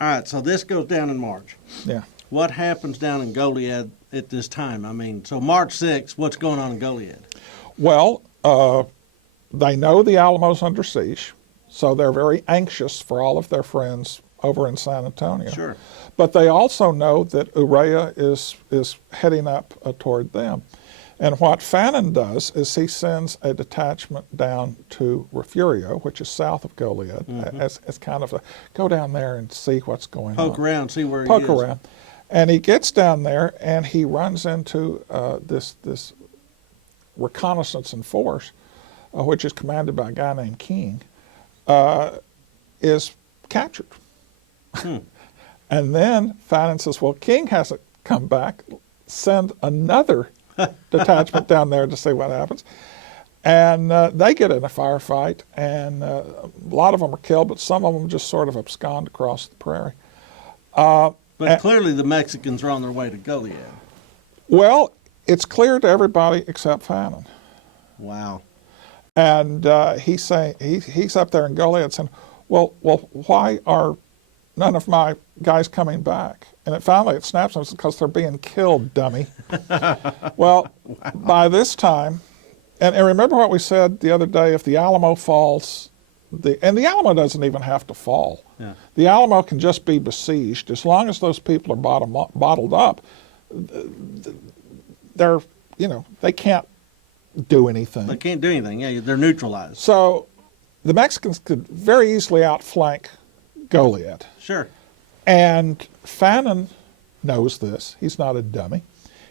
All right, so this goes down in March. Yeah. What happens down in Goliad at this time? I mean, so March 6th, what's going on in Goliad? Well, they know the Alamo's under siege, so they're very anxious for all of their friends over in San Antonio. Sure. But they also know that Urea is heading up toward them. And what Fannin does is he sends a detachment down to Refugio, which is south of Goliad, as kind of a go down there and see what's going on. Poke around, see where he is. Poke around. And he gets down there and he runs into this reconnaissance and force, which is commanded by a guy named King, is captured. And then Fannin says, well, King hasn't come back. Send another detachment down there to see what happens. And they get in a firefight, and a lot of them are killed, but some of them just sort of abscond across the prairie. But clearly the Mexicans are on their way to Goliad. Well, it's clear to everybody except Fannin. Wow. And he's up there in Goliad saying, well, why are none of my guys coming back? And finally it snaps him, it's because they're being killed, dummy. Well, wow. By this time, and remember what we said the other day, if the Alamo falls, and the Alamo doesn't even have to fall. Yeah. The Alamo can just be besieged. As long as those people are bottled up, they're, they can't do anything. They can't do anything, yeah, they're neutralized. So the Mexicans could very easily outflank Goliad. Sure. And Fannin knows this. He's not a dummy.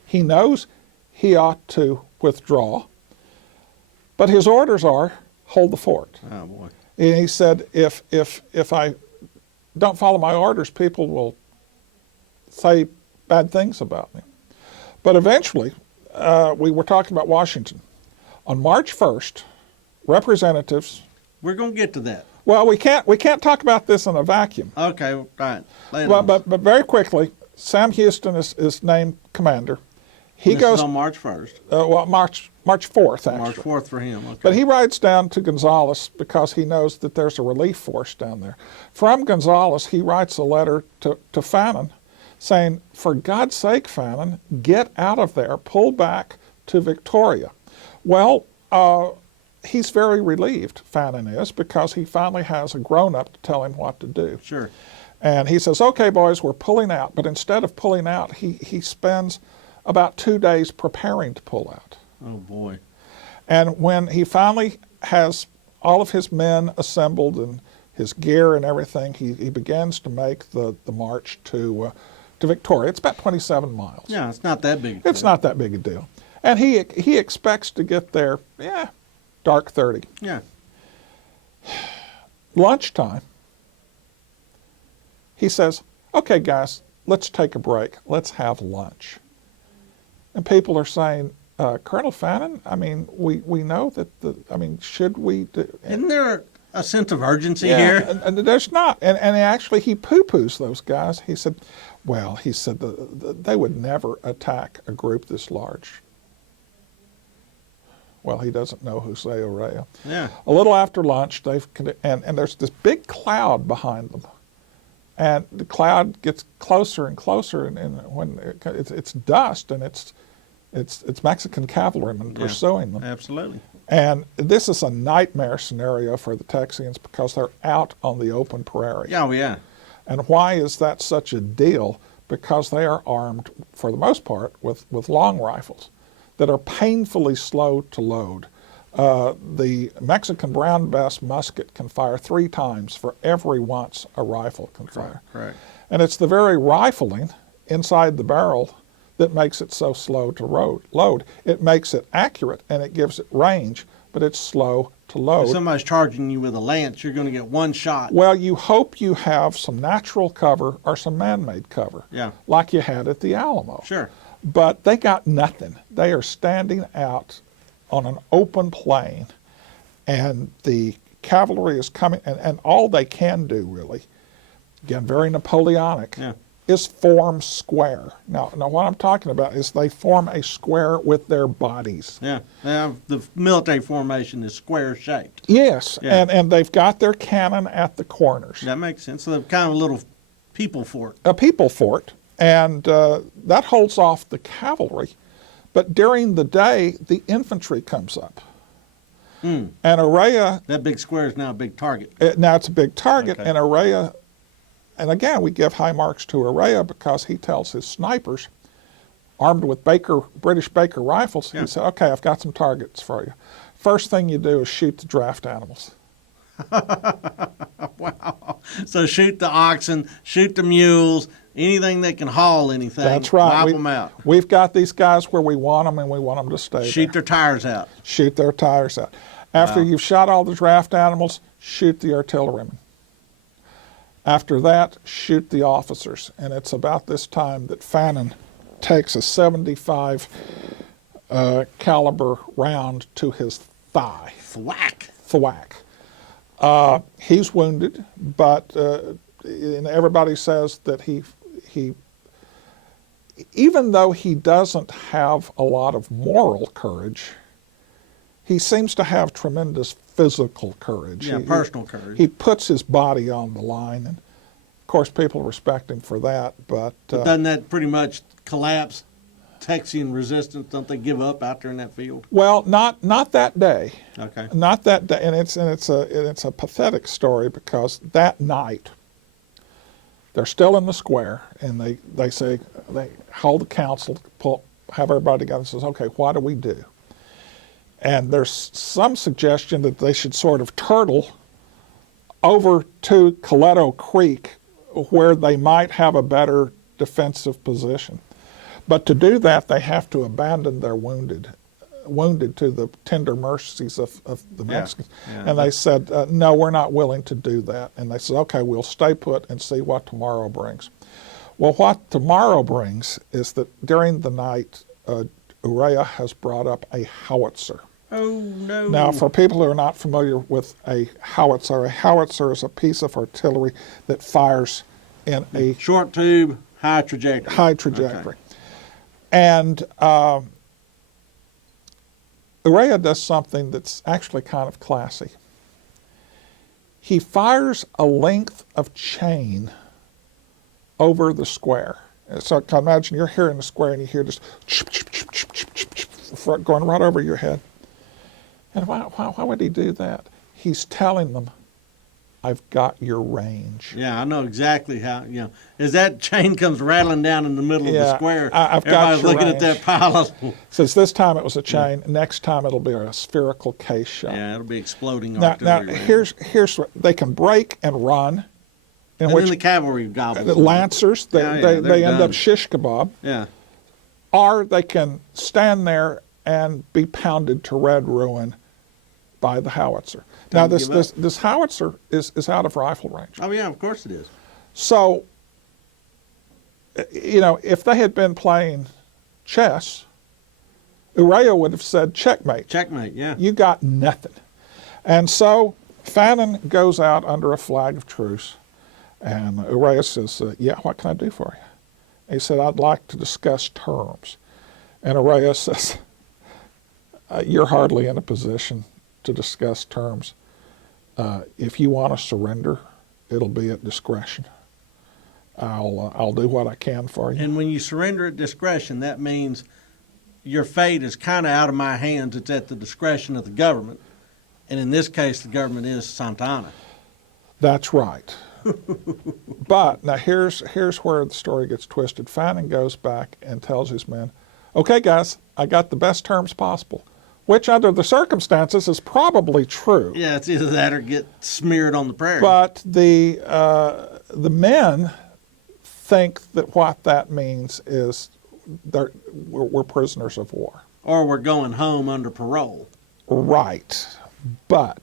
He knows he ought to withdraw, but his orders are hold the fort. Oh boy. And he said, if I don't follow my orders, people will say bad things about me. But eventually, we were talking about Washington. On March 1st, representatives. We're going to get to that. Well, we can't talk about this in a vacuum. Okay, all right. Well, but very quickly, Sam Houston is named commander. He goes on March 1st. March 4th, actually. March 4th for him. Okay. But he rides down to Gonzales because he knows that there's a relief force down there. From Gonzales, he writes a letter to Fannin saying, for God's sake, Fannin, get out of there, pull back to Victoria. Well, he's very relieved, Fannin is, because he finally has a grown-up to tell him what to do. Sure. And he says, okay, boys, we're pulling out. But instead of pulling out, he spends about 2 days preparing to pull out. Oh, boy. And when he finally has all of his men assembled and his gear and everything, he begins to make the march to Victoria. It's about 27 miles. Yeah, it's not that big. It's not that big a deal. And he expects to get there, dark 30. Yeah. Lunchtime, he says, okay, guys, let's take a break. Let's have lunch. And people are saying, Colonel Fannin, I mean, we know that should we do? Isn't there a sense of urgency here? And there's not. And actually, he poo-poos those guys. He said, they would never attack a group this large. Well, he doesn't know Jose Urrea. Yeah. A little after lunch, and there's this big cloud behind them. And the cloud gets closer and closer, and when it's dust, and it's Mexican cavalrymen pursuing them. Absolutely. And this is a nightmare scenario for the Texians because they're out on the open prairie. Oh, yeah. And why is that such a deal? Because they are armed, for the most part, with long rifles that are painfully slow to load. The Mexican brown bess musket can fire 3 times for every once a rifle can fire. Correct. And it's the very rifling inside the barrel that makes it so slow to load. It makes it accurate and it gives it range, but it's slow to load. If somebody's charging you with a lance, you're going to get one shot. Well, you hope you have some natural cover or some man-made cover, like you had at the Alamo. Sure. But they got nothing. They are standing out on an open plain, and the cavalry is coming, and all they can do, really, again, very Napoleonic, is form square. Now, what I'm talking about is they form a square with their bodies. Yeah, the military formation is square-shaped. Yes, and they've got their cannon at the corners. That makes sense. So they're kind of little people fort. A people fort, and that holds off the cavalry. But during the day, the infantry comes up. And Araya... That big square is now a big target. Now it's a big target, Okay. and Araya... And again, we give high marks to Araya because he tells his snipers, armed with British Baker rifles, Yeah. he said, okay, I've got some targets for you. First thing you do is shoot the draft animals. Wow. So shoot the oxen, shoot the mules, anything that can haul anything. That's right. Wipe them out. We've got these guys where we want them, and we want them to stay Shoot there. their tires out. Shoot their tires out. After Wow. you've shot all the draft animals, shoot the artillerymen. After that, shoot the officers. And it's about this time that Fannin takes a 75 caliber round to his thigh. Thwack. Thwack. He's wounded, but and everybody says that he, even though he doesn't have a lot of moral courage, he seems to have tremendous physical courage. Yeah, personal courage. He puts his body on the line, and of course people respect him for that, but Doesn't that pretty much collapse Texian resistance? Don't they give up out there in that field? well, not that day. Okay. Not that day, and it's a pathetic story because that night they're still in the square, and they say they hold the council, have everybody together, and says, okay, what do we do? And there's some suggestion that they should sort of turtle over to Coleto Creek, where they might have a better defensive position. But to do that, they have to abandon their wounded to the tender mercies of the Mexicans. Yeah. And they said, no, we're not willing to do that. And they said, okay, we'll stay put and see what tomorrow brings. Well, what tomorrow brings is that during the night, Urrea has brought up a howitzer. Oh, no. Now, for people who are not familiar with a howitzer is a piece of artillery that fires in a Short tube, high trajectory. high trajectory. Okay. And Urrea does something that's actually kind of classy. He fires a length of chain over the square. So imagine you're here in the square and you hear this going right over your head. And why would he do that? He's telling them, I've got your range. Yeah, I know exactly how, as that chain comes rattling down in the middle of the Yeah, square, I've got everybody's your looking range. at that pile of, Says this time it was a chain, next time it'll be a spherical case shot. yeah, it'll be exploding Now artillery. here's what they can break and run, in and which then the cavalry gobbles. the lancers they they're end done. up shish kebab, Yeah, or they can stand there and be pounded to red ruin by the howitzer. Now Don't give up. this howitzer is out of rifle range. oh yeah, of course it is. So, if they had been playing chess, Urrea would have said, checkmate. Checkmate, yeah. You got nothing. And so Fannin goes out under a flag of truce, and Urrea says, yeah, what can I do for you? He said, I'd like to discuss terms. And Urrea says, you're hardly in a position to discuss terms. If you want to surrender, it'll be at discretion. I'll do what I can for you. And when you surrender at discretion, that means your fate is kind of out of my hands. It's at the discretion of the government. And in this case, the government is Santa Anna. That's right. But now here's where the story gets twisted. Fannin goes back and tells his men, okay, guys, I got the best terms possible, which under the circumstances is probably true. Yeah, it's either that or get smeared on the prairie. But the men think that what that means is we're prisoners of war. or we're going home under parole. Right. But